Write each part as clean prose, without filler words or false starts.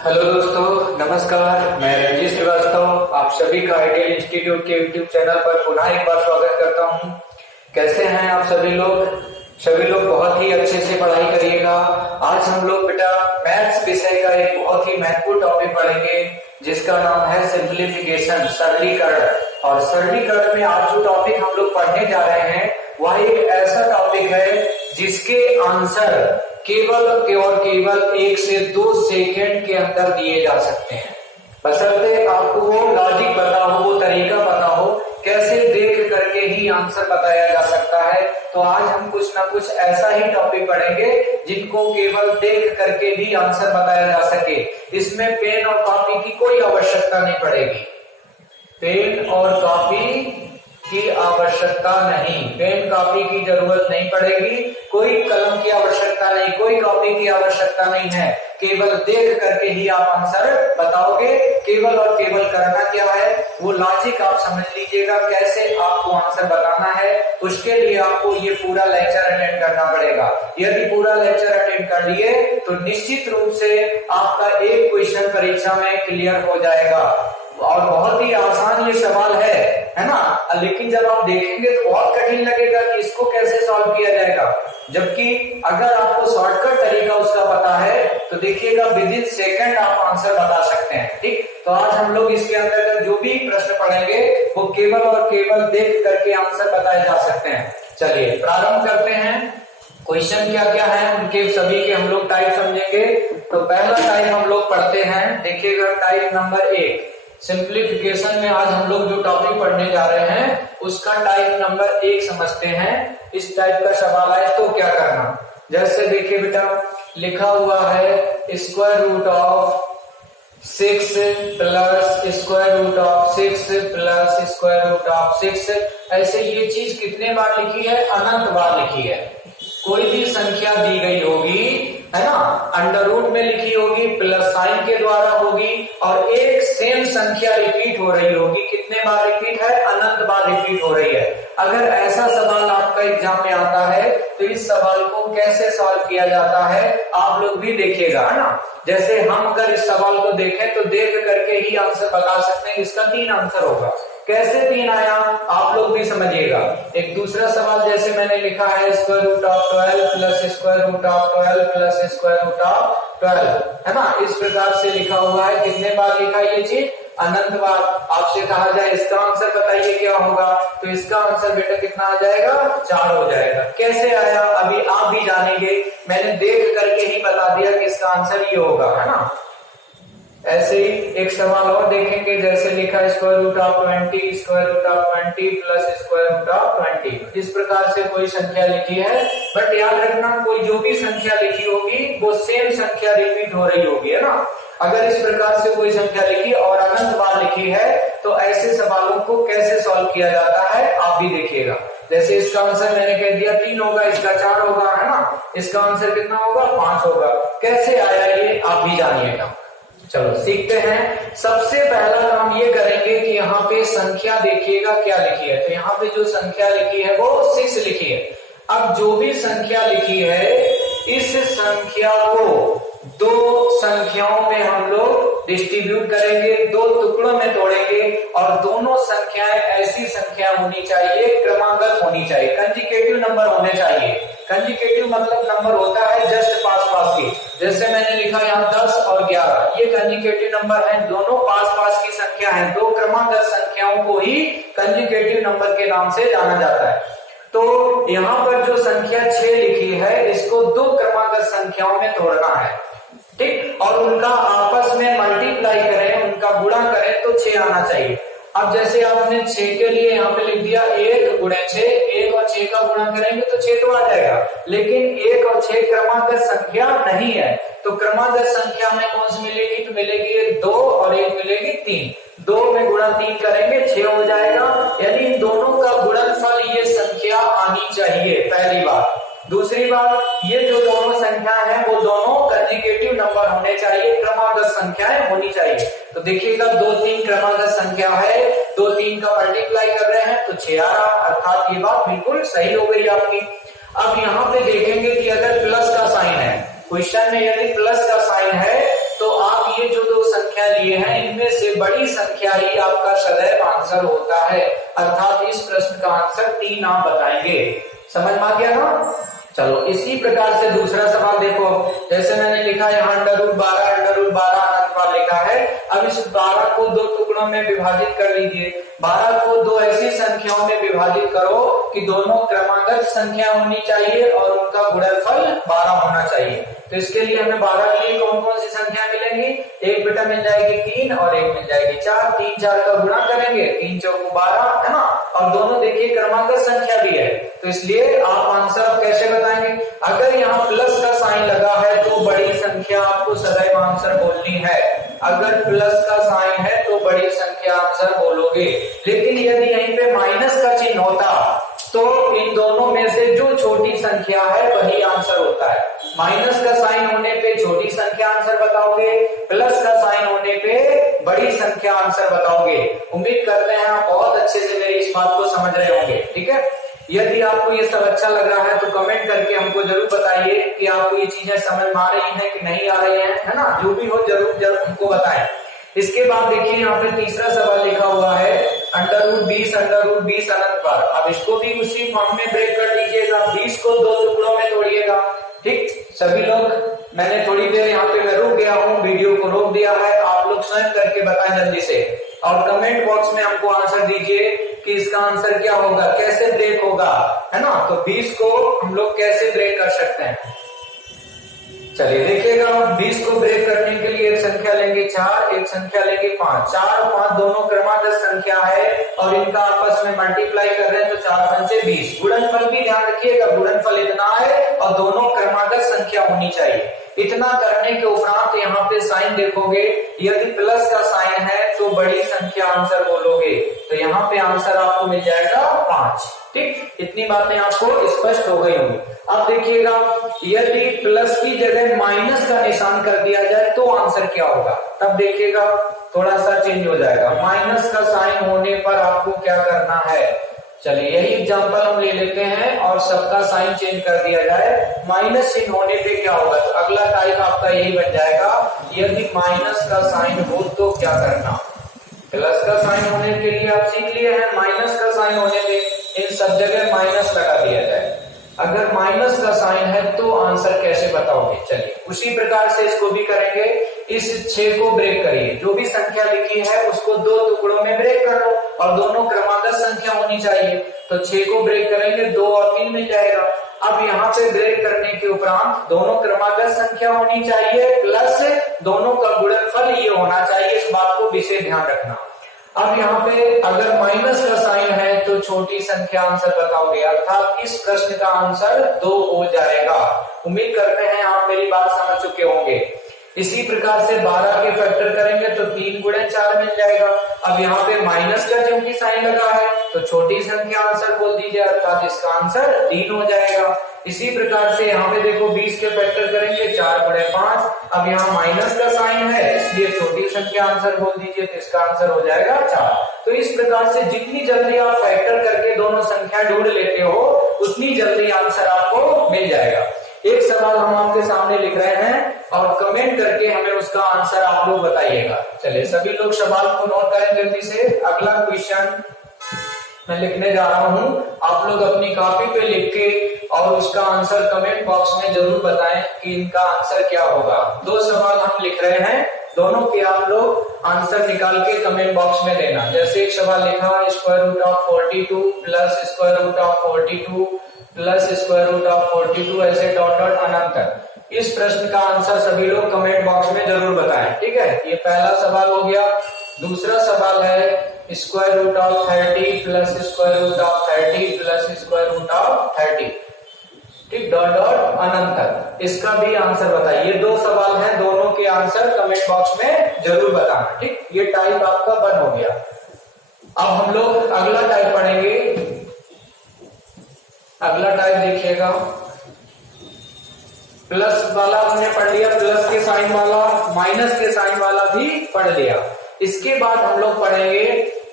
Hello दोस्तों, नमस्कार। मैं रंजीत श्रीवास्तव आप सभी का आइडियल इंस्टीट्यूट के यूट्यूब चैनल पर पुनः एक बार स्वागत करता हूं। कैसे हैं आप सभी लोग? सभी लोग बहुत ही अच्छे से पढ़ाई करिएगा। आज हम लोग बेटा मैथ्स विषय का एक बहुत ही महत्वपूर्ण टॉपिक पढ़ेंगे जिसका नाम है सिंप्लीफिकेशन, सरलीकरण। और सरलीकरण में आज जो टॉपिक हम लोग पढ़ने जा रहे हैं वह एक ऐसा टॉपिक है जिसके आंसर केवल और केवल 1 से 2 सेकेंड के अंदर दिए जा सकते हैं। बशर्ते आपको वो लॉजिक पता हो, वो तरीका पता हो, कैसे देख करके ही आंसर बताया जा सकता है। तो आज हम कुछ ना कुछ ऐसा ही टॉपिक पढ़ेंगे जिनको केवल देख करके भी आंसर बताया जा सके। इसमें पेन और कॉपी की कोई आवश्यकता नहीं पड़ेगी। पेन और कॉपी की आवश्यकता नहीं, पेन कॉपी की जरूरत नहीं पड़ेगी, कोई कलम की आवश्यकता नहीं, कोई कॉपी की आवश्यकता नहीं है। केवल देख करके ही आप आंसर बताओगे। केवल और केवल करना क्या है, वो लॉजिक आप समझ लीजिएगा, कैसे आपको आंसर बताना है। उसके लिए आपको ये पूरा लेक्चर अटेंड करना पड़ेगा। यदि पूरा लेक्चर अटेंड कर लिए तो निश्चित रूप से आपका एक क्वेश्चन परीक्षा में क्लियर हो जाएगा। और बहुत ही आसान ये सवाल है ना। लेकिन जब आप देखेंगे तो बहुत कठिन लगेगा कि इसको कैसे सॉल्व किया जाएगा। जबकि अगर आपको शॉर्टकट तरीका उसका पता है तो देखिएगा विद इन सेकंड आप आंसर बता सकते हैं। ठीक, तो आज हम लोग इसके अंदर जो भी प्रश्न पढ़ेंगे वो केवल और केवल देख करके आंसर बताए जा सकते हैं। चलिए प्रारंभ करते हैं। क्वेश्चन क्या क्या है उनके सभी के हम लोग टाइप समझेंगे। तो पहला टाइप हम लोग पढ़ते हैं, देखिएगा टाइप नंबर 1 सिंप्लीफिकेशन में। आज हम लोग जो टॉपिक पढ़ने जा रहे हैं उसका टाइप नंबर 1 समझते हैं। इस टाइप का सवाल आए तो क्या करना। जैसे देखिए बेटा, लिखा हुआ है square root of 6 plus square root of 6 plus square root of 6। ऐसे ये चीज कितने बार लिखी है? अनंत बार लिखी है। कोई भी संख्या दी गई होगी, है ना, अंडर रूट में लिखी होगी, प्लस साइन के द्वारा होगी, और एक सेम संख्या रिपीट हो रही होगी। कितने बार रिपीट है? अनंत बार रिपीट हो रही है। अगर ऐसा सवाल आपका एग्जाम में आता है तो इस सवाल को कैसे सॉल्व किया जाता है आप लोग भी देखिएगा, है ना। जैसे हम अगर इस सवाल को देखें तो देख करके ही आंसर बता सकते हैं। इसका 3 आंसर होगा। कैसे 3 आया आप लोग भी समझिएगा। एक दूसरा सवाल जैसे मैंने लिखा है square root of 12 plus square root of 12 plus square root of 12, है ना। इस प्रकार से लिखा हुआ है। कितने बार लिखा ये चीज? अनंत बार। आपसे कहा जाए इसका आंसर बताइए क्या होगा, तो इसका आंसर बेटा कितना आ जाएगा? 4 हो जाएगा। कैसे आया अभी आप भी जानेंगे। मैंने देख करके ही बता दिया कि इसका आंसर ये होगा, है ना। ऐसे ही एक सवाल और देखेंगे, जैसे लिखा है square root of 20 square root of 20 plus square root of 20। इस प्रकार से कोई संख्या लिखी है, बट याद रखना कोई जो भी संख्या लिखी होगी वो सेम संख्या रिपीट हो रही होगी, है ना। अगर इस प्रकार से कोई संख्या लिखी और अनंत बार लिखी है तो ऐसे सवालों को कैसे सॉल्व किया जाता है आप भी देखिएगा। जैसे इसका आंसर मैंने कह दिया 3 होगा, इसका 4 होगा, है ना। इसका आंसर कितना होगा? 5 होगा। कैसे आया ये आप भी जानिएगा। चलो सीखते हैं। सबसे पहला काम ये करेंगे कि यहाँ पे संख्या देखिएगा क्या लिखी है। तो यहाँ पे जो संख्या लिखी है वो 6 लिखी है। अब जो भी संख्या लिखी है इस संख्या को 2 संख्याओं में हम लोग डिस्ट्रीब्यूट करेंगे, 2 टुकड़ों में तोड़ेंगे, और दोनों संख्याएं ऐसी संख्या होनी चाहिए, क्रमागत होनी चाहिए, कंजिकेटिव नंबर होने चाहिए। कंजिकेटिव मतलब नंबर होता है जस्ट पास पास की। जैसे मैंने लिखा यहाँ 10 और 11, ये कंजिकेटिव नंबर है, दोनों पास पास की संख्या है। 2 क्रमागत संख्याओं को ही कंजिकेटिव नंबर के नाम से जाना जाता है। तो यहाँ पर जो संख्या 6 लिखी है इसको 2 क्रमागत संख्याओं में तोड़ना है, ठीक, और उनका आपस में मल्टीप्लाई करें, उनका गुणा करें तो 6 आना चाहिए। अब जैसे आपने 6 के लिए यहाँ पे लिख दिया 1 गुणे 6, 1 और 6 का गुणा करेंगे तो 6 तो आ जाएगा। लेकिन 1 और 6 क्रमागत संख्या नहीं है, तो क्रमागत संख्या में कौन सी मिलेगी? तो मिलेगी 2 और 1 मिलेगी 3। 2 में गुणा 3 करेंगे 6 हो जाएगा। यानी इन दोनों का गुणनफल ये संख्या आनी चाहिए, पहली बात। दूसरी बात, ये जो दोनों संख्या है वो दोनों कंजिकेटिव नंबर होने चाहिए, क्रमागत संख्याएं होनी चाहिए। तो देखिएगा 2 3 क्रमागत संख्या है, 2 3 का मल्टीप्लाई कर रहे हैं तो 6 आ रहा, अर्थात ये बात बिल्कुल सही हो गई आपकी। अब यहाँ पे देखेंगे कि अगर प्लस का साइन है, क्वेश्चन में यदि प्लस का साइन है तो आप ये जो दो संख्या लिए हैं इनमें से बड़ी संख्या ही आपका सदैव आंसर होता है, अर्थात इस प्रश्न का आंसर 3 आप बताएंगे। समझ में आ गया ना? चलो इसी प्रकार से दूसरा सवाल देखो, जैसे मैंने लिखा यहाँ √12 अनंत लिखा है। अब इस 12 को दो टुकड़ों में विभाजित कर लीजिए। 12 को दो ऐसी संख्याओं में विभाजित करो कि दोनों क्रमागत संख्या होनी चाहिए और उनका गुणनफल 12 होना चाहिए। तो इसके लिए हमें 12 के लिए कौन कौन सी संख्या मिलेंगी? एक बेटा मिल जाएगी 3 और एक मिल जाएगी 4। 3 4 का गुणा करेंगे, 3 चौको 12 है ना, और दोनों देखिए क्रमागत संख्या भी है। तो इसलिए आप आंसर अब कैसे बताएंगे? अगर यहाँ प्लस का साइन लगा है तो बड़ी संख्या आपको सदैव आंसर बोलनी है। अगर प्लस का साइन है तो बड़ी संख्या आंसर बोलोगे। लेकिन यदि यहीं पे माइनस का चिन्ह होता तो इन दोनों में से जो छोटी संख्या है वही आंसर होता है। माइनस का साइन होने पे छोटी संख्या आंसर बताओगे, प्लस का साइन होने पे बड़ी संख्या आंसर बताओगे। उम्मीद करते हैं आप बहुत अच्छे से मेरी इस बात को समझ रहे होंगे। ठीक है, यदि आपको ये सब अच्छा लग रहा है तो कमेंट करके हमको जरूर बताइए कि आपको ये चीजें समझ में आ रही हैं कि नहीं आ रही हैं, है ना? जो भी हो जरूर हमको बताएं। इसके बाद देखिए यहाँ पे तीसरा सवाल लिखा हुआ है √20 अनंत बार। अब इसको भी उसी फॉर्म में ब्रेक कर दीजिएगा। 20 को दो टुकड़ों में तोड़िएगा। ठीक, सभी लोग, मैंने थोड़ी देर यहाँ पे मैं रुक गया हूँ, वीडियो को रोक दिया है। आप लोग स्वयं करके बताएं जल्दी से, और कमेंट बॉक्स में हमको आंसर दीजिए कि इसका आंसर क्या होगा, कैसे ब्रेक होगा, है ना? तो 20 को हम लोग कैसे ब्रेक कर सकते हैं? चलिए देखिएगा, 20 को ब्रेक करने के लिए एक संख्या लेंगे 4, एक संख्या लेंगे 5। 4 और 5 दोनों क्रमागत संख्या है और इनका आपस में मल्टीप्लाई कर रहे हैं तो 4 पंचे 20। गुणनफल भी ध्यान रखिएगा, गुणनफल इतना है और दोनों क्रमागत संख्या होनी चाहिए। इतना करने के उपरांत यहाँ पे साइन देखोगे, यदि प्लस का साइन है तो बड़ी संख्या आंसर बोलोगे। तो यहाँ पे आंसर आपको मिल जाएगा 5। ठीक, इतनी बातें आपको स्पष्ट हो गई होंगी। अब देखिएगा, यदि प्लस की जगह माइनस का निशान कर दिया जाए तो आंसर क्या होगा? तब देखिएगा थोड़ा सा चेंज हो जाएगा। माइनस का साइन होने पर आपको क्या करना है? चलिए यही एग्जांपल हम ले लेते हैं और सबका साइन चेंज कर दिया जाए। माइनस चिन्ह होने पे क्या होगा? तो अगला टाइप आपका यही बन जाएगा, यदि माइनस का साइन हो तो क्या करना? प्लस का साइन होने के लिए आप सीख लिए हैं, माइनस का साइन होने पे इन सब जगह माइनस लगा दिया जाए। अगर माइनस का साइन है तो आंसर कैसे बताओगे? चलिए उसी प्रकार से इसको भी करेंगे। इस 6 को ब्रेक करिए, जो भी संख्या लिखी है उसको दो टुकड़ों में ब्रेक कर लो और दोनों क्रमागत संख्या होनी चाहिए। तो 6 को ब्रेक करेंगे, 2 और 3 मिल जाएगा। अब यहाँ पे ब्रेक करने के उपरांत दोनों क्रमागत संख्या होनी चाहिए प्लस दोनों का गुणनफल ये होना चाहिए। इस बात को विशेष ध्यान रखना। अब यहाँ पे अगर माइनस का साइन है तो छोटी संख्या आंसर बताओगे, अर्थात इस प्रश्न का आंसर 2 हो जाएगा। उम्मीद करते हैं आप मेरी बात समझ चुके होंगे। इसी प्रकार से 12 के फैक्टर करेंगे तो 3 गुणे 4 मिल जाएगा। अब यहाँ पे माइनस का क्योंकि साइन लगा है तो छोटी संख्या आंसर बोल दीजिए, अर्थात इसका आंसर 3 हो जाएगा। इसी प्रकार से यहाँ पे देखो 20 के फैक्टर करेंगे 4 गुणे 5। अब यहाँ माइनस का साइन है इसलिए छोटी संख्या आंसर बोल दीजिए, तो इसका आंसर हो जाएगा 4। तो इस प्रकार से जितनी जल्दी आप फैक्टर करके दोनों संख्या ढूंढ लेते हो उतनी जल्दी आंसर आपको मिल जाएगा। एक सवाल हम आपके सामने लिख रहे हैं और कमेंट करके हमें उसका आंसर आप लोग बताइएगा। चलिए सभी लोग सवाल को नोट करें जल्दी से। अगला क्वेश्चन मैं लिखने जा रहा हूँ, आप लोग अपनी कॉपी पे लिख के और उसका आंसर कमेंट बॉक्स में जरूर बताएं कि इनका आंसर क्या होगा। 2 सवाल हम लिख रहे हैं, दोनों के आप लोग आंसर निकाल के कमेंट बॉक्स में देना। जैसे एक सवाल लिखा √42 प्लस √42 प्लस √42 ऐसे डॉट डॉट अनंत तक। इस प्रश्न का आंसर सभी लोग कमेंट बॉक्स में जरूर बताएं। ठीक है, ये पहला सवाल हो गया। दूसरा सवाल है √30 प्लस √30 प्लस √30, ठीक, डॉट डॉट अनंत तक। इसका भी आंसर बताइए। ये 2 सवाल हैं, दोनों के आंसर कमेंट बॉक्स में जरूर बताना। ठीक, ये टाइप आपका बंद हो गया। अब हम लोग अगला टाइप पढ़ेंगे। अगला टाइप देखिएगा, प्लस वाला हमने पढ़ लिया, प्लस के साइन वाला, माइनस के साइन वाला भी पढ़ लिया। इसके बाद हम लोग पढ़ेंगे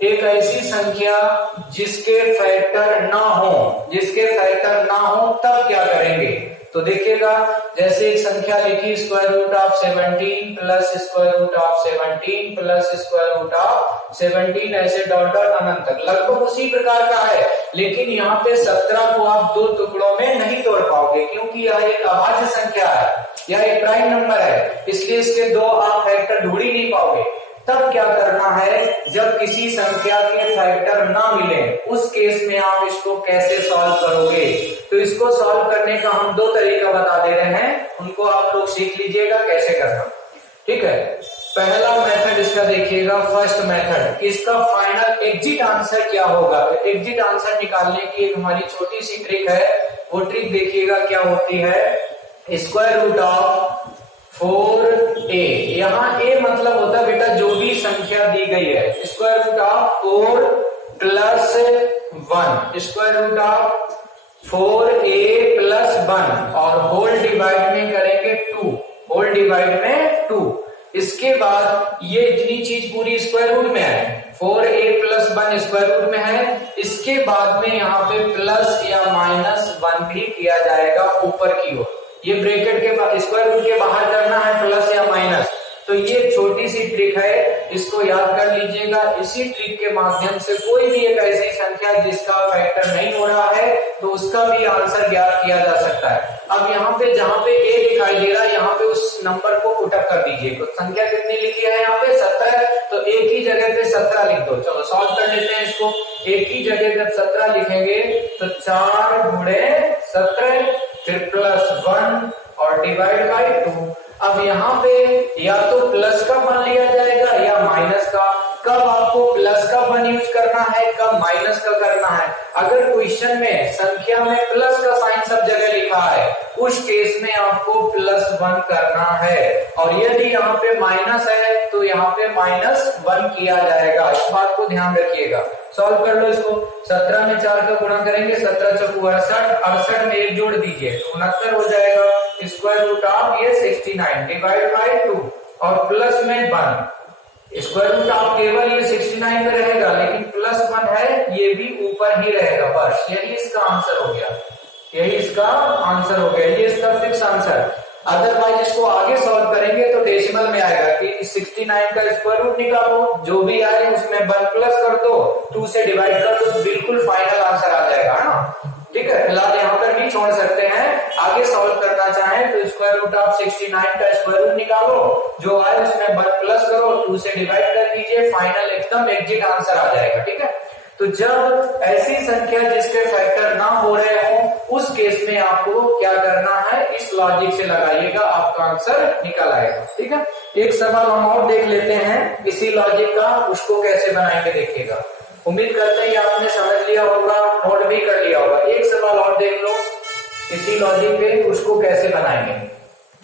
एक ऐसी संख्या जिसके फैक्टर ना हो, जिसके फैक्टर ना हो तब क्या करेंगे। तो देखिएगा, जैसे एक संख्या लिखी square root of 17 plus square root of 17 plus square root of 17, ऐसे डॉट डॉट अनंत तक, लगभग उसी प्रकार का है। लेकिन यहाँ पे 17 को आप दो टुकड़ों में नहीं तोड़ पाओगे, क्योंकि यह एक अभाज्य संख्या है, यह एक प्राइम नंबर है, इसलिए इसके दो आप फैक्टर ढूंढ ही नहीं पाओगे। तब क्या करना है, जब किसी संख्या के फैक्टर ना मिले उस केस में आप इसको कैसे सॉल्व करोगे। तो इसको सॉल्व करने का हम दो तरीका बता दे रहे हैं, उनको आप लोग सीख लीजिएगा कैसे करना। ठीक है, पहला मेथड इसका देखिएगा, फर्स्ट मेथड, इसका फाइनल एग्जिट आंसर क्या होगा। तो एग्जिट आंसर निकालने की एक हमारी छोटी सी ट्रिक है, वो ट्रिक देखिएगा क्या होती है। स्क्वायर रूट ऑफ 4a, यहाँ a मतलब होता है बेटा जो भी संख्या दी गई है, square root of 4 plus 1, square root of 4a plus 1 और होल डिवाइड में करेंगे 2, होल डिवाइड में 2। इसके बाद ये इतनी चीज पूरी स्क्वायर रूट में है, 4a प्लस 1 स्क्वायर रूट में है। इसके बाद में यहाँ पे प्लस या माइनस 1 भी किया जाएगा ऊपर की ओर, ये ब्रैकेट के स्क्वायर रूट के बाहर करना है प्लस या माइनस। तो ये छोटी सी ट्रिक है, इसको याद कर लीजिएगा। इसी ट्रिक के माध्यम से कोई भी एक ऐसी संख्या जिसका फैक्टर नहीं हो रहा है तो उसका भी आंसर ज्ञात किया जा सकता है। अब यहाँ पे जहाँ पे a दिखाई दे रहा है, यहाँ पे उस नंबर को पुटअप कर दीजिए। तो संख्या कितनी लिखी है यहाँ पे 17, तो एक ही जगह पे 17 लिख दो। चलो सॉल्व कर लेते हैं इसको। एक ही जगह जब 17 लिखेंगे तो 4 गुणे 17 फिर प्लस 1 और डिवाइड बाई 2। अब यहाँ पे या तो प्लस का वन लिया जाएगा या माइनस का। कब आपको प्लस का वन यूज करना है, कब माइनस का करना है। अगर क्वेश्चन में संख्या में प्लस का साइन सब जगह लिखा है, उस केस में आपको +1 करना है, और यदि यहाँ पे माइनस है तो यहाँ पे -1 किया जाएगा। इस बात को ध्यान रखिएगा। सॉल्व कर लो इसको। 17 में 4 का गुणा करेंगे, 17 चौको 68, 68 में 1 जोड़ दीजिए 69 हो जाएगा। स्क्वायर रूट ऑफ ये 69 डिवाइड बाई 2 और प्लस में 1। स्क्वायर रूट ऑफ केवल ये 69 में रहेगा, लेकिन +1 है, ये भी ऊपर ही रहेगा। बस यही इसका आंसर हो गया, यही इसका आंसर हो गया, ये इसका फिक्स आंसर। अदरवाइज इसको आगे सॉल्व करेंगे तो डेसिमल में आएगा कि 69 का स्क्वायर रूट निकालो, जो भी आए उसमें 1 प्लस कर दो, 2 से डिवाइड कर दो, बिल्कुल फाइनल आंसर आ जाएगा, है ना। ठीक है, फिलहाल यहाँ पर भी छोड़ सकते हैं। आगे सॉल्व करना चाहें तो स्क्वायर रूट ऑफ 69 का स्क्वायर रूट निकालो, जो आए उसमें 1 प्लस करो, 2 से डिवाइड कर दीजिए, फाइनल एकदम एग्जिट आंसर आ जाएगा। ठीक है, तो जब ऐसी संख्या जिसके फैक्टर ना हो रहे हो, उस केस में आपको क्या करना है, इस लॉजिक से लगाइएगा, आपका आंसर निकल आएगा। ठीक है, एक सवाल हम और देख लेते हैं इसी लॉजिक का, उसको कैसे बनाएंगे देखिएगा। उम्मीद करते हैं आपने समझ लिया होगा, नोट भी कर लिया होगा। एक सवाल और देख लो इसी लॉजिक पे, उसको कैसे बनाएंगे।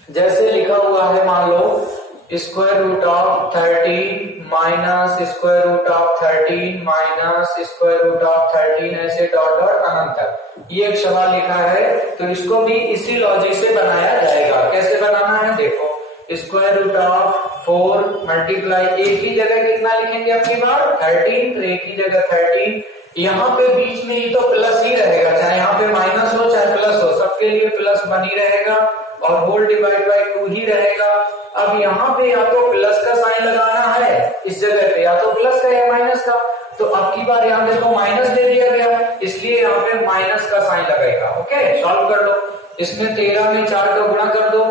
जैसे लिखा हुआ है, मान लो square root of 13 minus square root of 13 minus square root of 13, ऐसे डॉट डॉट अनंत तक। ये एक सवाल लिखा है, तो इसको भी इसी लॉजिक से बनाया जाएगा। कैसे बनाना है देखो, स्क्वायर रूट ऑफ 4 मल्टीप्लाई, एक ही जगह कितना लिखेंगे अपनी बार 13, तो एक ही जगह 13। यहाँ पे बीच में ही तो प्लस ही रहेगा, चाहे यहाँ पे माइनस हो चाहे प्लस हो, सबके लिए +1 ही रहेगा, और होल डिवाइड बाई 2 ही रहेगा। अब यहाँ पे या तो प्लस का साइन लगाना है इस जगह पे, या तो प्लस का या माइनस का। तो अब की बार यहाँ देखो माइनस दे दिया गया, इसलिए यहाँ पे माइनस का साइन लगेगा। ओके, सॉल्व कर लो। इसमें 13 में 4 का गुणा कर दो,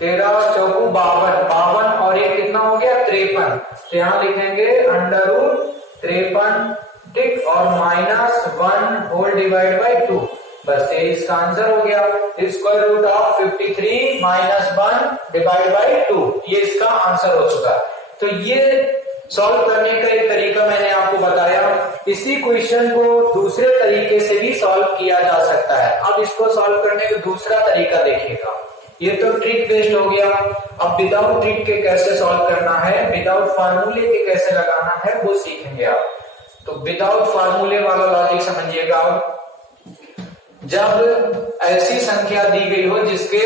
13 चौको 52, 52 और एक कितना हो गया 53। तो यहाँ लिखेंगे √53, ठीक, और -1 होल डिवाइड बाई 2। बस ये इसका आंसर हो गया। Square root of 53 -1 divide by 2, ये इसका आंसर हो चुका। तो ये सॉल्व करने का एक तरीका मैंने आपको बताया। इसी क्वेश्चन को दूसरे तरीके से भी सॉल्व किया जा सकता है। अब इसको सॉल्व करने का दूसरा तरीका देखिएगा। ये तो ट्रिक बेस्ड हो गया। अब विदाउट ट्रिक के कैसे सॉल्व करना है, विदाउट फार्मूले के कैसे लगाना है, वो सीखेंगे आप। तो विदाउट फार्मूले वाला लॉजिक समझिएगा। जब ऐसी संख्या दी गई हो जिसके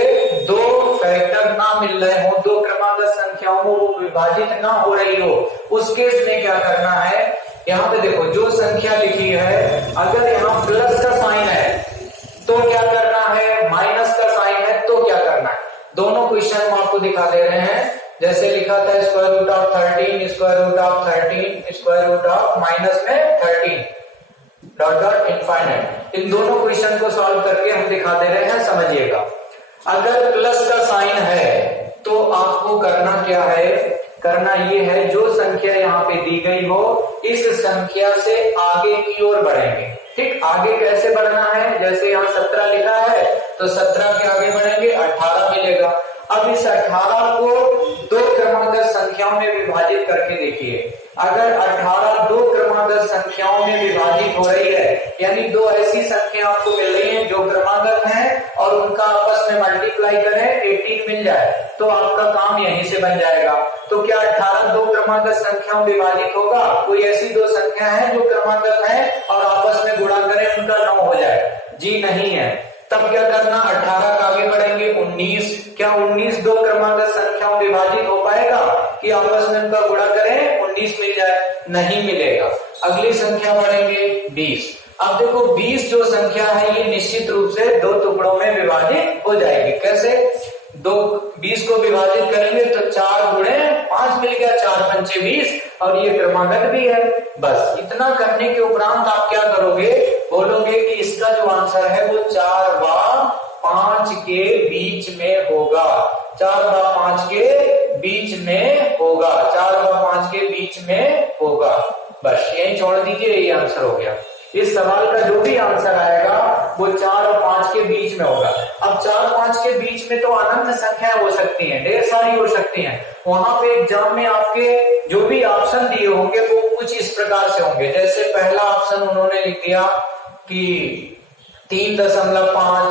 दो फैक्टर ना मिल रहे हो, दो क्रमागत संख्याओं को विभाजित ना हो रही हो, उस केस में क्या करना है। यहाँ पे देखो जो संख्या लिखी है, अगर यहाँ प्लस का साइन है तो क्या करना है, माइनस का साइन है तो क्या करना है। दोनों क्वेश्चन हम आपको दिखा दे रहे हैं। जैसे लिखा था square root of 13, square root of 13, square root of minus में 13 डॉट डॉट इनफाइनाइट। इन दोनों क्वेश्चन को सॉल्व करके हम दिखा दे रहे हैं, समझिएगा। अगर प्लस का साइन है तो आपको करना क्या है, करना ये है जो संख्या यहाँ पे दी गई हो इस संख्या से आगे की ओर बढ़ेंगे। ठीक, आगे कैसे बढ़ना है, जैसे यहाँ 17 लिखा है तो 17 के आगे बढ़ेंगे 18 मिलेगा। अब इस 18 को दो क्रमांक संख्याओं में विभाजित करके देखिए। अगर 18 दो क्रमांक संख्याओं में विभाजित हो रही है, यानी दो ऐसी संख्या आपको मिल रही है जो क्रमांक हैं और उनका आपस में मल्टीप्लाई करें 18 मिल जाए, तो आपका काम यहीं से बन जाएगा। तो क्या 18 दो क्रमांक संख्याओं में विभाजित होगा? कोई ऐसी दो संख्या है जो क्रमांक है और आपस में गुणा करें उनका 9 हो जाए? जी नहीं है। तब क्या करना, 18 का आगे बढ़ेंगे 19। क्या 19 दो क्रमांक संख्याओं में विभाजित हो पाएगा कि आपस में उनका गुणा करें 19 मिल जाए? नहीं मिलेगा। अगली संख्या बढ़ेंगे 20। अब देखो 20 जो संख्या है ये निश्चित रूप से दो टुकड़ों में विभाजित हो जाएगी। कैसे? 20 को विभाजित करेंगे तो 4 गुणे 5 मिल गया, 4 पंचे 20 और ये क्रमांक भी है। बस इतना करने के उपरांत आप क्या करोगे, बोलोगे कि इसका जो आंसर है वो 4 व 5 के बीच में होगा। 4 व 5 के बीच में होगा, 4 व 5 के बीच में होगा। बस यही छोड़ दीजिए, ये आंसर हो गया। इस सवाल का जो भी आंसर आएगा वो 4 और 5 के बीच में होगा। अब 4 5 के बीच में तो अनंत संख्या हो सकती हैं, ढेर सारी हो सकती हैं। वहां पे एग्जाम में आपके जो भी ऑप्शन दिए होंगे वो कुछ इस प्रकार से होंगे। जैसे पहला ऑप्शन उन्होंने लिख दिया कि 3.5,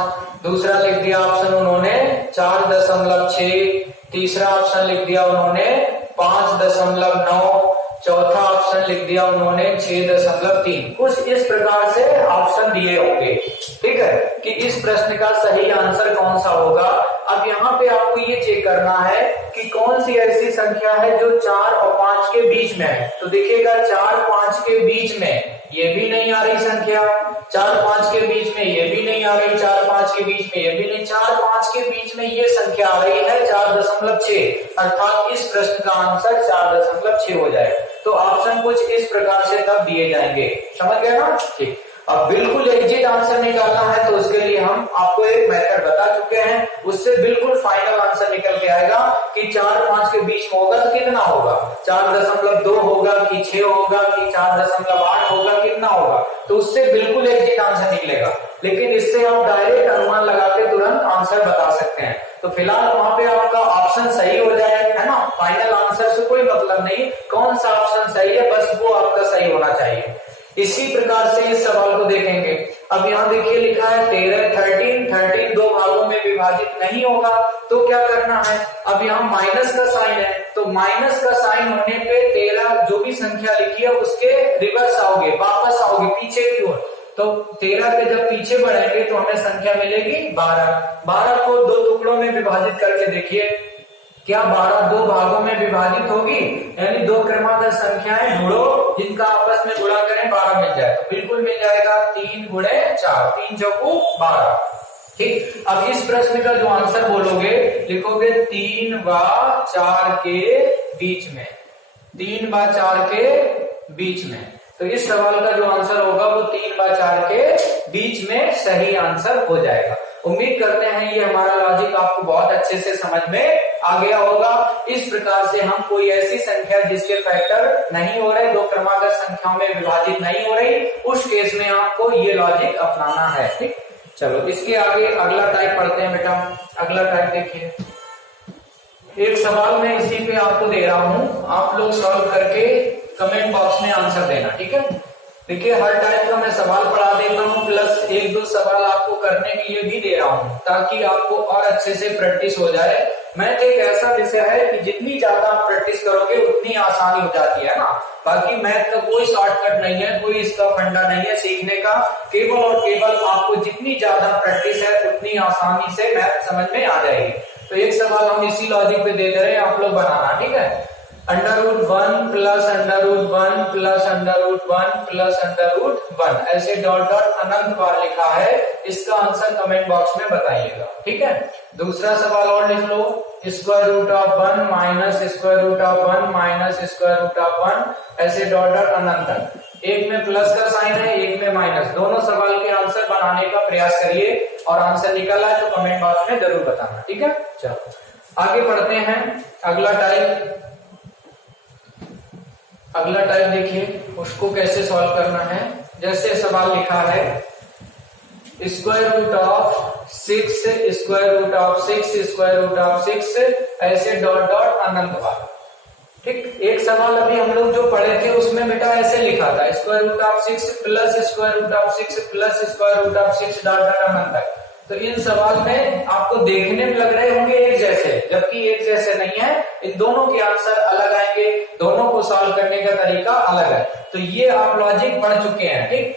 दूसरा लिख दिया ऑप्शन उन्होंने 4.6, तीसरा ऑप्शन लिख दिया उन्होंने 5.9, चौथा ऑप्शन लिख दिया उन्होंने 6.3। कुछ इस प्रकार से ऑप्शन दिए होंगे। ठीक है, कि इस प्रश्न का सही आंसर कौन सा होगा। अब यहाँ पे आपको ये चेक करना है कि कौन सी ऐसी संख्या है जो 4 और 5 के बीच में है। तो देखिएगा 4 5 के बीच में ये भी नहीं आ रही संख्या, 4 5 के बीच में ये भी नहीं आ रही, 4 5 के बीच में ये भी नहीं, 4 5 के बीच में ये संख्या आ रही है 4.6, अर्थात इस प्रश्न का आंसर 4.6 हो जाएगा। तो ऑप्शन कुछ इस प्रकार से तब दिए जाएंगे, समझ गए ना। ठीक, अब बिल्कुल एग्जैक्ट आंसर निकालना है तो उसके लिए हम आपको एक मेथड बता चुके हैं, उससे बिल्कुल फाइनल आंसर निकल के आएगा कि 4 5 के बीच में होगा तो कितना होगा, 4.2 होगा कि 6 होगा कि 4.8 होगा, कितना होगा। तो उससे बिल्कुल एग्जैक्ट आंसर निकलेगा, लेकिन इससे आप डायरेक्ट अनुमान लगा के तुरंत आंसर बता सकते हैं। तो फिलहाल वहां पे आपका ऑप्शन सही हो जाए, है ना। फाइनल आंसर से कोई मतलब नहीं, कौन सा ऑप्शन सही है बस वो आपका सही होना चाहिए। इसी प्रकार से इस सवाल को देखेंगे। अब यहाँ देखिए लिखा है 13 दो भागों में विभाजित नहीं होगा, तो क्या करना है। अब यहाँ माइनस का साइन है, तो माइनस का साइन होने पे 13 जो भी संख्या लिखी है उसके रिवर्स आओगे, वापस आओगे पीछे की ओर। तो 13 के जब पीछे बढ़ेंगे तो हमें संख्या मिलेगी 12। 12 को दो टुकड़ों में विभाजित करके देखिए, क्या 12 दो भागों में विभाजित होगी, यानी दो क्रमांक संख्याएं ढूंढो जिनका आपस में गुणा करें 12 मिल जाए। तो बिल्कुल मिल जाएगा, 3 गुणे 4, 3 चौको 12। ठीक, अब इस प्रश्न का जो आंसर बोलोगे लिखोगे 3 व 4 के बीच में, 3 व 4 के बीच में। तो इस सवाल का जो आंसर होगा वो 3 व 4 के बीच में सही आंसर हो जाएगा। उम्मीद करते हैं ये हमारा लॉजिक आपको बहुत अच्छे से समझ में आ गया होगा। इस प्रकार से हम कोई ऐसी संख्या जिसके फैक्टर नहीं हो रहे, दो क्रमांक संख्याओं में विभाजित नहीं हो रही, उस केस में आपको ये लॉजिक अपनाना है। ठीक, चलो इसके आगे अगला टाइप पढ़ते हैं बेटा। अगला टाइप देखिए, एक सवाल मैं इसी पे आपको दे रहा हूं, आप लोग सॉल्व करके कमेंट बॉक्स में आंसर देना। ठीक है, देखिए हर टाइप का मैं सवाल पढ़ा देता हूँ, प्लस 1-2 सवाल आपको करने के लिए भी दे रहा हूँ ताकि आपको और अच्छे से प्रैक्टिस हो जाए। मैथ एक ऐसा विषय है कि जितनी ज्यादा आप प्रैक्टिस करोगे उतनी आसानी हो जाती है ना। बाकी मैथ का कोई शॉर्टकट नहीं है, कोई इसका फंडा नहीं है सीखने का, केवल और केवल आपको जितनी ज्यादा प्रैक्टिस है उतनी आसानी से मैथ समझ में आ जाएगी। तो एक सवाल हम इसी लॉजिक पे दे रहे हैं, आप लोग बनाना। ठीक है, √1 प्लस √1 प्लस √1 प्लस √1 ऐसे डॉट डॉट अनंत बार लिखा है। इसका आंसर कमेंट बॉक्स में बताइएगा, ठीक है। दूसरा सवाल और लिख लो, √1 माइनस √1 माइनस √1 ऐसे डॉट डॉट अनंत तक। एक में प्लस का साइन है, एक में माइनस। दोनों सवाल के आंसर बनाने का प्रयास करिए और आंसर निकला है तो कमेंट बॉक्स में जरूर बताना, ठीक है। चलो आगे बढ़ते हैं। अगला टाइप देखिए, उसको कैसे सॉल्व करना है। जैसे सवाल लिखा है √6 √6 ऐसे डॉट डॉट अनंत बार, ठीक। एक सवाल अभी हम लोग जो पढ़े थे उसमें बेटा ऐसे लिखा था √6 प्लस √6 प्लस √6 डॉट डॉट अनंत तक। तो इन सवाल में आपको देखने में लग रहे होंगे एक जैसे, जबकि एक जैसे नहीं है। इन दोनों के आंसर अलग आएंगे, दोनों को सॉल्व करने का तरीका अलग है। तो ये आप लॉजिक पढ़ चुके हैं, ठीक।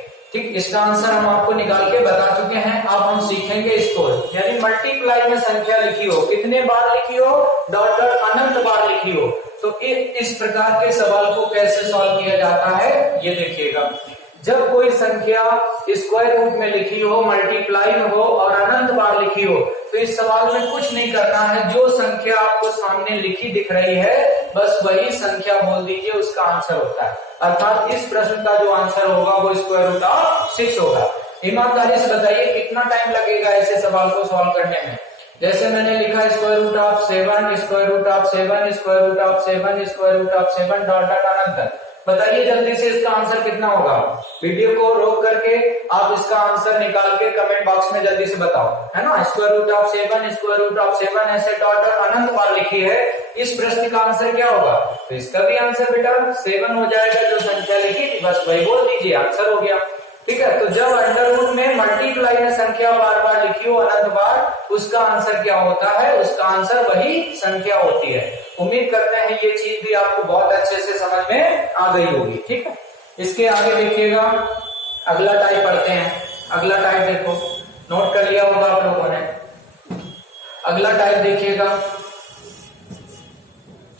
इसका आंसर हम आपको निकाल के बता चुके हैं। अब हम सीखेंगे इसको, यानी मल्टीप्लाई में संख्या लिखी हो, कितने बार लिखी हो, डॉट डॉट अनंत बार लिखी हो, तो इस प्रकार के सवाल को कैसे सॉल्व किया जाता है ये देखिएगा। जब कोई संख्या स्क्वायर रूट में लिखी हो, मल्टीप्लाई में हो और अनंत बार लिखी हो, तो इस सवाल में कुछ नहीं करना है। जो संख्या आपको सामने लिखी दिख रही है बस वही संख्या बोल दीजिए, उसका आंसर होता है। अर्थात इस प्रश्न का जो आंसर होगा वो √6 होगा। ईमानदारी से बताइए कितना टाइम लगेगा ऐसे सवाल को सॉल्व करने में। जैसे मैंने लिखा √7 डॉट डॉट अनंत। बताइए जल्दी से इसका आंसर कितना होगा। वीडियो को रोक करके आप इसका आंसर निकाल के कमेंट बॉक्स में जल्दी से बताओ, है ना। √7 ऐसे डॉट डॉट अनंत बार लिखी है। इस प्रश्न का आंसर क्या होगा, तो इसका भी आंसर बेटा 7 हो जाएगा। जो संख्या लिखी थी बस वही बोल दीजिए, आंसर हो गया, ठीक है। तो जब अंडर रूट में मल्टीप्लाई में संख्या बार बार लिखी हो अनंत बार, उसका आंसर क्या होता है, उसका आंसर वही संख्या होती है। उम्मीद करते हैं ये चीज भी आपको बहुत अच्छे से समझ में आ गई होगी, ठीक है। इसके आगे देखिएगा, अगला टाइप पढ़ते हैं। अगला टाइप देखो, नोट कर लिया होगा आप लोगों ने। अगला टाइप देखिएगा,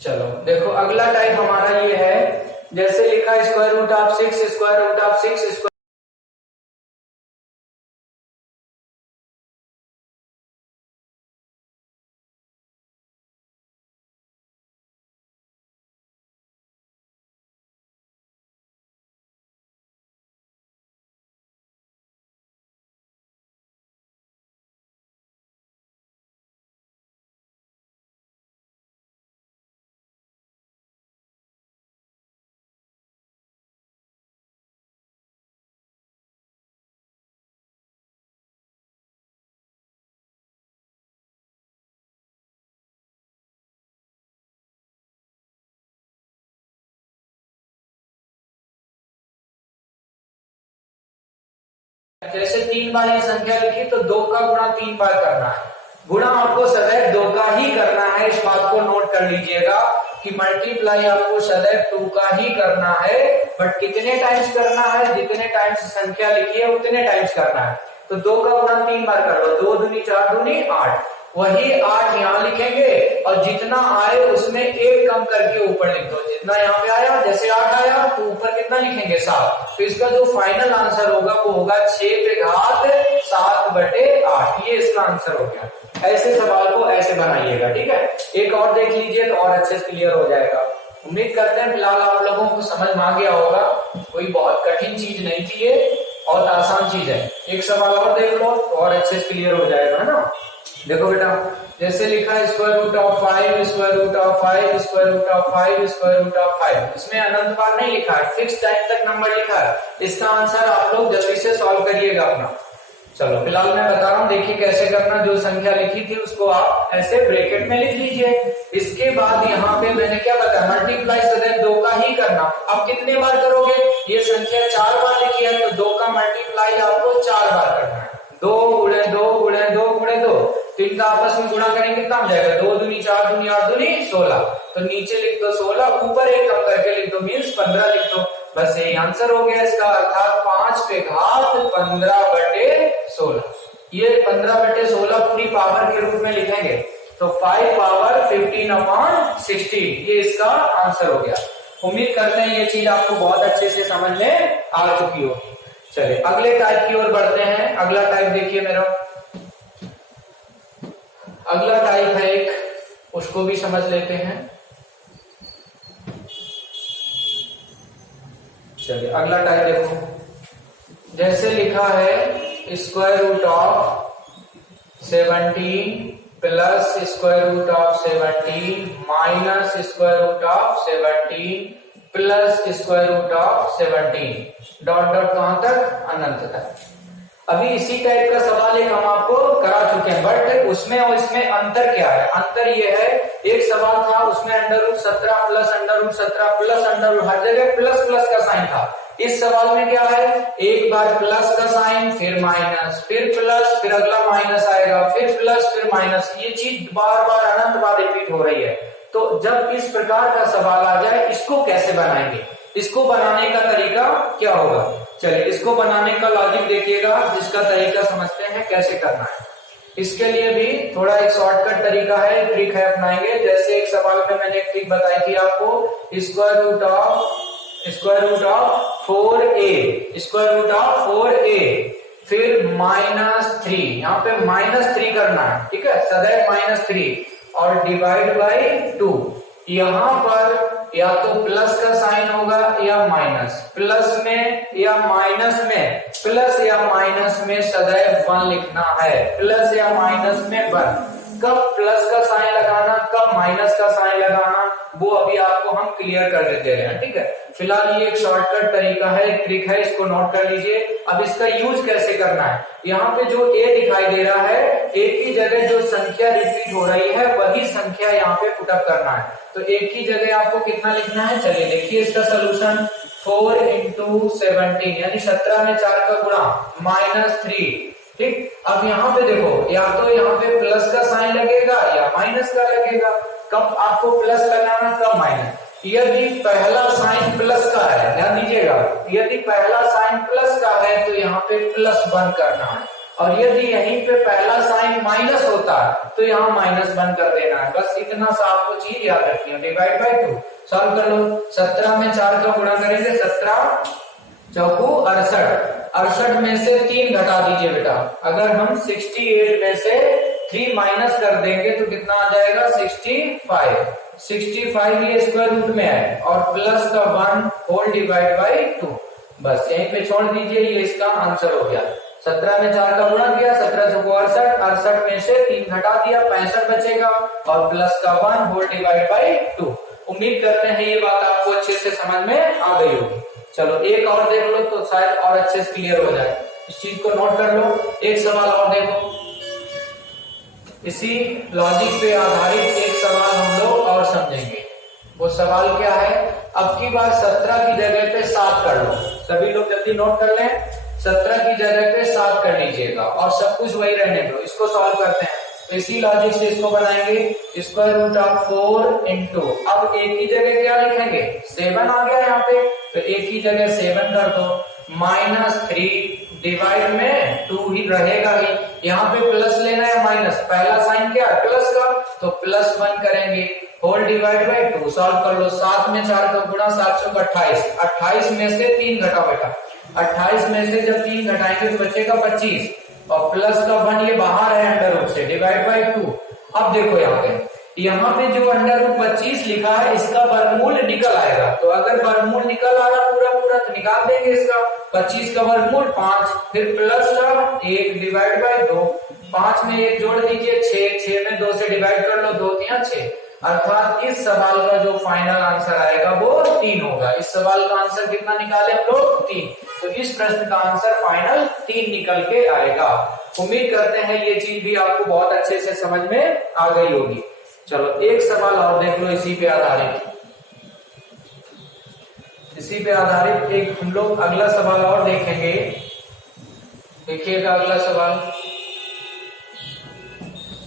चलो देखो अगला टाइप हमारा ये है। जैसे लिखा √6 जैसे 3 बार ये संख्या लिखी तो 2 का गुणा 3 बार करना है। गुणा आपको सदैव 2 का ही करना है, इस बात को नोट कर लीजिएगा कि मल्टीप्लाई आपको सदैव 2 का ही करना है। बट कितने टाइम्स करना है, जितने टाइम्स संख्या लिखी है उतने टाइम्स करना है। तो 2 का गुणा 3 बार कर लो, 2 दूनी 4 दूनी 8। वही 8 यहाँ लिखेंगे और जितना आए उसमें 1 कम करके ऊपर लिख दो। जितना यहाँ पे आया, जैसे 8 आया तो ऊपर कितना लिखेंगे, 7। तो इसका जो फाइनल आंसर होगा वो होगा 6/7/8। ये इसका आंसर हो गया। ऐसे सवाल को ऐसे बनाइएगा, ठीक है। एक और देख लीजिए तो और अच्छे से क्लियर हो जाएगा। उम्मीद करते हैं फिलहाल आप लोगों को समझ में आ गया होगा। कोई बहुत कठिन चीज नहीं थी ये, बहुत आसान चीज है। एक सवाल और देख लो तो और अच्छे से क्लियर हो जाएगा, है ना। देखो बेटा, जैसे लिखा है √5 इसमें अनंत बार नहीं लिखा है, फिक्स टाइम तक नंबर लिखा है। इसका आंसर आप लोग जल्दी से सॉल्व करिएगा अपना। चलो फिलहाल मैं बता रहा हूँ, देखिए कैसे करना। जो संख्या लिखी थी उसको आप ऐसे ब्रैकेट में लिख लीजिए। इसके बाद यहाँ पे मैंने क्या बताया, मल्टीप्लाई सदैव 2 का ही करना। अब कितने बार करोगे, ये संख्या 4 बार लिखी है तो 2 का मल्टीप्लाई आपको 4 बार करना है। 2 × 2 × 2 × 2, तो इनका आपस में गुणा करेंगे कितना हो जाएगा, 2 दूनी 4 दूनी 8 दूनी 16। तो नीचे लिख दो 16, ऊपर 1 कम करके लिख दो, मीन्स 15 लिख दो। बस यही आंसर हो गया इसका, अर्थात 5/15/16। ये 15/16 पूरी पावर के रूप में लिखेंगे। तो 5 पावर 15/16 ये इसका आंसर हो गया। उम्मीद करते हैं ये चीज आपको बहुत अच्छे से समझ में आ चुकी होगी। चलिए अगले टाइप की ओर बढ़ते हैं। अगला टाइप देखिए मेरा, अगला टाइप है एक, उसको भी समझ लेते हैं। चलिए अगला टाइप देखो, जैसे लिखा है square root of 17 plus square root of 17 minus square root of 17 plus square root of 17 dot dot कहां तक, अनंत तक। अभी इसी टाइप का सवाल एक हम आपको करा चुके हैं, बट उसमें और इसमें अंतर क्या है? अंतर ये है, एक सवाल था उसमें √17 प्लस √17 प्लस √, हर जगह प्लस प्लस का साइन था। इस सवाल में क्या है, एक बार प्लस का साइन, फिर माइनस, फिर प्लस, फिर अगला माइनस आएगा, फिर प्लस, फिर माइनस। ये चीज बार बार अनंत बार रिपीट हो रही है। तो जब इस प्रकार का सवाल आ जाए, इसको कैसे बनाएंगे, इसको बनाने का तरीका क्या होगा? चलिए इसको बनाने का लॉजिक देखिएगा, जिसका तरीका समझते हैं कैसे करना है। इसके लिए भी थोड़ा एक शॉर्टकट तरीका है, ट्रिक है, अपनाएंगे। जैसे एक सवाल में मैंने एक ट्रिक बताई थी आपको, स्क्वायर रूट ऑफ 4a, फिर -3, यहाँ पे -3 करना है, ठीक है, सदैव -3 और डिवाइड बाई 2। यहाँ पर या तो प्लस का साइन होगा या माइनस, प्लस में या माइनस में, प्लस या माइनस में सदैव 1 लिखना है, प्लस या माइनस में 1। कब प्लस का साइन लगाना, कब माइनस का साइन लगाना, वो अभी आपको हम क्लियर कर देते हैं, ठीक है। फिलहाल ये एक शॉर्टकट तरीका है, एक ट्रिक है, इसको नोट कर लीजिए। अब इसका यूज कैसे करना है, यहाँ पे जो a दिखाई दे रहा है, एक ही जगह जो संख्या रिपीट हो रही है वही संख्या यहाँ पे पुटअप करना है। तो एक ही जगह आपको कितना लिखना है, चलिए देखिए इसका सोल्यूशन। 4 × 17 यानी 17 में 4 का गुणा -3, ठीक। अब यहाँ पे देखो, या तो यहाँ पे प्लस का साइन लगेगा या माइनस का लगेगा। कब आपको प्लस लगाना, कब माइनस? यदि पहला साइन प्लस का है, ध्यान दीजिएगा, यदि पहला साइन प्लस का है तो यहाँ पे +1 करना है, और यदि यहीं पे पहला साइन माइनस होता है तो यहाँ -1 कर देना है। बस इतना सा आपको चीज याद रखनी है। डिवाइड बाई 2 सॉल्व कर लो। 17 में 4 का गुणा करेंगे, 17 चौको 68 में से 3 घटा दीजिए बेटा। अगर हम 68 में से 3 माइनस कर देंगे तो कितना आ जाएगा, 65 ये स्क्वायर रूट में है, और प्लस का 1 होल डिवाइड बाई 2। बस यहीं पे छोड़ दीजिए, ये इसका आंसर हो गया। 17 में 4 का गुणा किया, 17 चौको 68 में से 3 घटा दिया, 65 बचेगा, और प्लस का 1 होल डिवाइड बाई 2। उम्मीद करते हैं ये बात आपको अच्छे से समझ में आ गई होगी। चलो एक और देख लो तो शायद और अच्छे से क्लियर हो जाए। इस चीज को नोट कर लो। एक सवाल और देखो, इसी लॉजिक पे आधारित एक सवाल हम लोग और समझेंगे। वो सवाल क्या है, अब की बार 17 की जगह पे 7 कर लो। सभी लोग जल्दी नोट कर लें, 17 की जगह पे 7 कर लीजिएगा और सब कुछ वही रहने दो। इसको सॉल्व करते हैं, तो इसी लॉजिक से इसको बनाएंगे। स्क्वायर रूट ऑफ 4 इंटू, अब एक ही जगह क्या लिखेंगे, 7 आ गया यहाँ पे, तो एक ही जगह 7 कर दो, -3 डिवाइड में 2 ही रहेगा ही। यहाँ पे प्लस लेना है माइनस, पहला साइन क्या है, प्लस का, तो +1 करेंगे, होल डिवाइड बाई 2। सॉल्व कर लो। 7 में 4 का गुणा, 7 चौक 28, 28 में से 3 घटा बेटा, 28 में से जब 3 घटाएंगे तो बचेगा 25, और प्लस का 1 ये बाहर है अंडर रूट से, डिवाइड बाई 2। अब देखो यहाँ पे जो अंडर रूट 25 लिखा है, इसका वर्गमूल निकल आएगा। तो अगर वर्गमूल निकल आ रहा पूरा तो निकाल देंगे इसका। 25 का वर्गमूल 5, फिर प्लस का 1 डिवाइड बाई 2, 5 में 1 जोड़ दीजिए, 6 में 2 से डिवाइड कर लो, 2 3 6। अर्थात इस सवाल का जो फाइनल आंसर आएगा वो 3 होगा। इस सवाल का आंसर कितना निकाले हम लोग, 3। तो इस प्रश्न का आंसर फाइनल 3 निकल के आएगा। उम्मीद करते हैं ये चीज भी आपको बहुत अच्छे से समझ में आ गई होगी। चलो एक सवाल और देख लो, इसी पे आधारित एक हम लोग अगला सवाल और देखेंगे। देखिएगा अगला सवाल,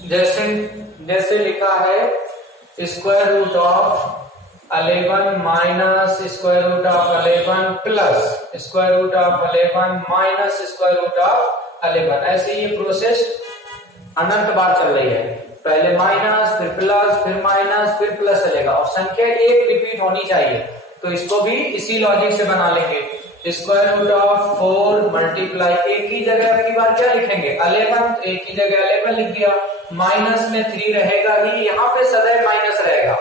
जैसे लिखा है square root of 11 minus square root of 11 plus square root of 11 minus square root of 11। ऐसे ये प्रोसेस अनंत बार चल रही है। पहले माइनस, फिर प्लस, फिर माइनस, फिर प्लस चलेगा और संख्या एक रिपीट होनी चाहिए। तो इसको भी इसी लॉजिक से बना लेंगे। स्क्वायर रूट ऑफ 4 मल्टीप्लाई, एक ही जगह आपकी बार क्या लिखेंगे 11, एक ही जगह 11 लिख दिया। माइनस में 3 रहेगा ही, यहाँ पे सदैव माइनस रहेगा।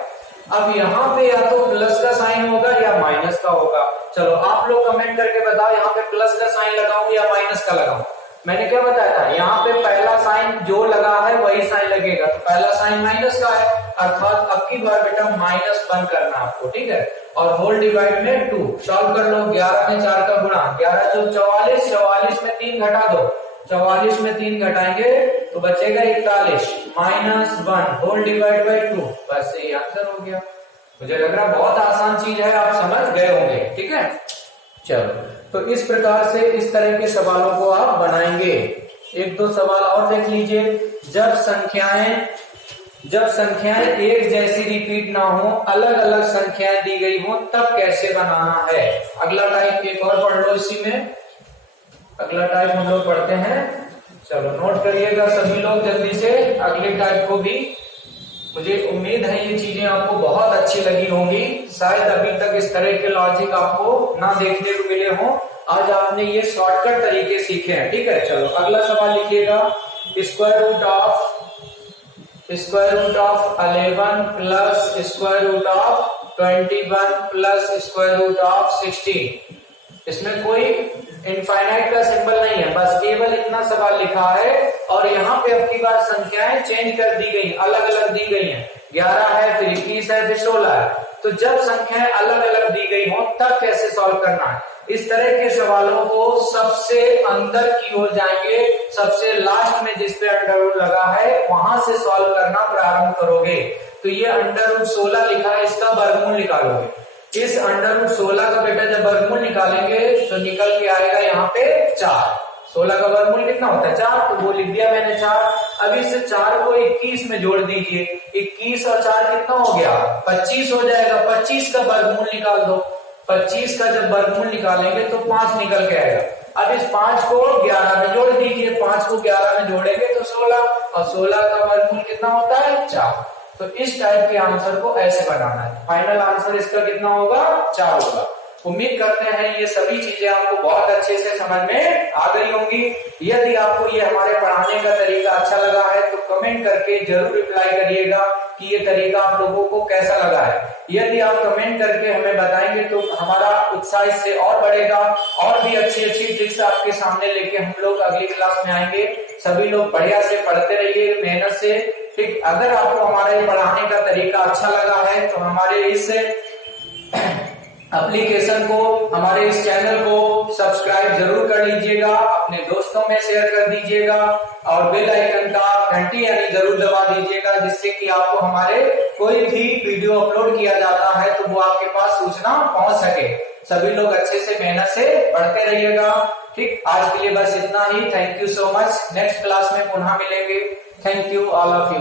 अब यहाँ पे या तो प्लस का साइन होगा या माइनस का होगा। चलो आप लोग कमेंट करके बताओ यहाँ पे प्लस का साइन लगाऊं या माइनस का लगाऊं। मैंने क्या बताया था, यहाँ पे पहला साइन जो लगा है वही साइन लगेगा, तो पहला साइन माइनस का है, अर्थात अब की बार बेटा माइनस बंद करना आपको, ठीक है। और होल डिवाइड में 2 सॉल्व कर लो। 11 में 4 का गुणा, 11 जो 44, 44 में 3 घटा दो, 44 में 3 घटाएंगे तो बचेगा 41 माइनस 1 होल डिवाइड बाई 2। बस यही आंसर हो गया। मुझे लग रहा है बहुत आसान चीज है, आप समझ गए होंगे, ठीक है। चलो, तो इस प्रकार से इस तरह के सवालों को आप बनाएंगे। एक दो सवाल और देख लीजिए। जब संख्याएं एक जैसी रिपीट ना हो, अलग अलग संख्याएं दी गई हो, तब कैसे बनाना है। अगला टाइप एक और पढ़ लो इसी में। अगला टाइप हम लोग पढ़ते हैं, चलो नोट करिएगा सभी लोग जल्दी से अगले टाइप को भी। मुझे उम्मीद है ये चीजें आपको बहुत अच्छी लगी होंगी। शायद अभी तक इस तरह के लॉजिक आपको ना देखने को मिले हों। आज आपने ये शॉर्टकट तरीके सीखे हैं, ठीक है। चलो अगला सवाल लिखिएगा। Square root of 11 plus square root of 21 plus square root of 16। इसमें कोई इनफाइनाइट का सिंबल नहीं है, बस केवल इतना सवाल लिखा है और यहाँ पे अब की बार संख्याएं चेंज कर दी गई, अलग अलग दी गई हैं। 11 है, फिर 21 है, फिर 16 है। तो जब संख्याएं अलग अलग दी गई हो तब कैसे सॉल्व करना है। इस तरह के सवालों को सबसे अंदर की ओर जाएंगे, सबसे लास्ट में जिस पे अंडर रूट लगा है वहां से सॉल्व करना प्रारंभ करोगे। तो ये अंडर रूट 16 लिखा है, इसका वर्गमूल निकालोगे। इस अंडर रूट 16 का बेटा जब वर्गमूल निकालेंगे तो निकल के आएगा यहाँ पे 4। 16 का वर्गमूल कितना होता है 4, तो वो लिख दिया मैंने 4। अब इस 4 को 21 में जोड़ दीजिए, 21 और 4 कितना हो गया 25 हो जाएगा। 25 का वर्गमूल निकाल दो। 25 का जब वर्गमूल निकालेंगे तो 5 निकल के आएगा। अब इस 5 को 11 में जोड़ दीजिए, 5 को 11 में जोड़ेंगे तो 16, और 16 का वर्गमूल कितना होता है 4। तो इस टाइप के आंसर को ऐसे बनाना है। फाइनल आंसर इसका कितना होगा 4 होगा। उम्मीद करते हैं ये सभी चीजें आपको बहुत अच्छे से समझ में आ गई होंगी। यदि आपको ये हमारे पढ़ाने का तरीका अच्छा लगा है तो कमेंट करके जरूर रिप्लाई करिएगा कि ये तरीका आप लोगों को कैसा लगा है। यदि आप कमेंट करके हमें बताएंगे तो हमारा उत्साह इससे और बढ़ेगा, और भी अच्छी अच्छी ट्रिक्स आपके सामने लेके हम लोग अगली क्लास में आएंगे। सभी लोग बढ़िया से पढ़ते रहिए, मेहनत से, ठीक। अगर आपको हमारा ये पढ़ाने का तरीका अच्छा लगा है तो हमारे इस एप्लीकेशन को, हमारे इस चैनल को सब्सक्राइब जरूर कर लीजिएगा, अपने दोस्तों में शेयर कर दीजिएगा और बेल आइकन का घंटी यानी जरूर दबा दीजिएगा, जिससे कि आपको हमारे कोई भी वीडियो अपलोड किया जाता है तो वो आपके पास सूचना पहुंच सके। सभी लोग अच्छे से मेहनत से पढ़ते रहिएगा, ठीक। आज के लिए बस इतना ही। Thank you so much. Next class में पुनः मिलेंगे। Thank you all of you.